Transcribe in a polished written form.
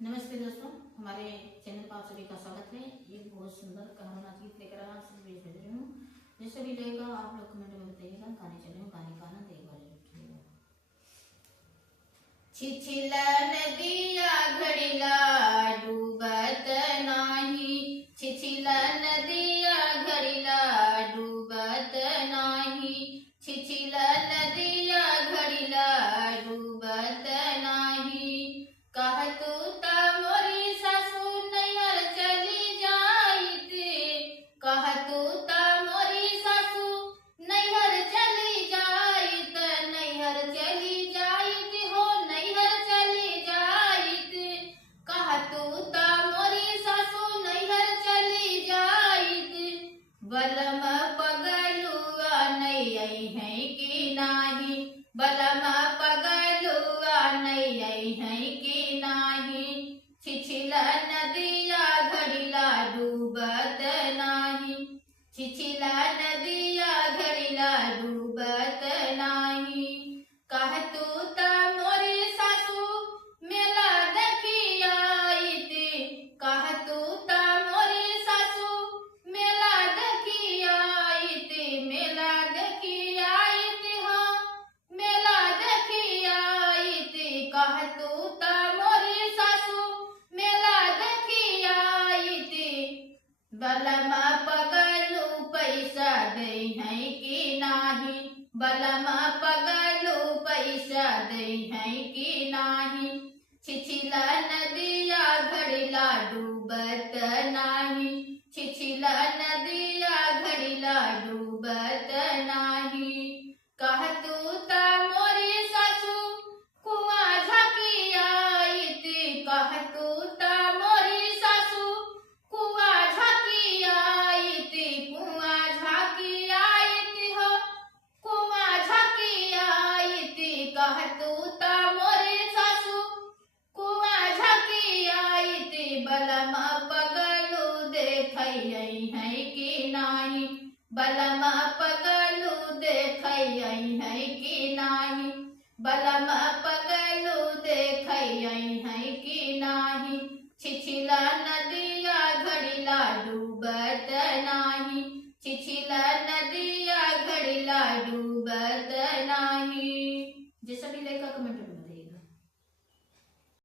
नमस्ते दोस्तों, हमारे चैनल पर आप सभी का स्वागत है। एक बहुत सुंदर कहानी गीत लेकर आप सभी भेज रही हूँ। जैसे भी लगेगा आप लोग कमेंट में बताइएगा। गाने चल रहे हो, गाने का आनंद एक बार उठाइएगा। छिछिला नदिया घड़िला डूबत नाही, छिछिला नदिया घड़िला डूबत नाही, छिछिला नदिया घड़िला डूबत नाही। कह तू मोरी सासू नैहर चली जाइत, कह तू मोरी सासू नैहर चली जाइत, नैहर चली जाइत हो नैहर चली जाइत। कह तू मोरी सासू नैहर चली जाइत। बलम पगलुआ नहीं आई है कि नाही, बलम पगलुआ नहीं आई है कि नाही। छिछिला नदिया घड़िला डूबत नाही, छिछिला नदिया घड़िला डूबत नाही। कह तू मोरी सासू मेला देखी आइत, कह तू मोरी सासू मेला देखी आइत, मेला देखी आइत हो मेला देखी आइत। कह तू मोरी सासू मेला देखी आइत। बलमा पगलू पैसा दे है कि नाही, बलमा पगलू पैसा दे है कि नाही। छिछिला नदिया घड़िला डूबत नाही, छिछिला नदिया घड़िला डूबत नाही। कह तू मोरी सासू कुआं झाकी आइत, कह तू मोरी सासू कुआं झाकी आइत, कुआं झाकी आइत हो कुआं झाकी आइत। कह तू मोरी सासू कुआं झाकी आइत। बलमा पगलू देखई है कि नाही, बलमा पगलू देखई है कि नाही, बलमा पगलू देखई है कि नाही। छिछिला नदी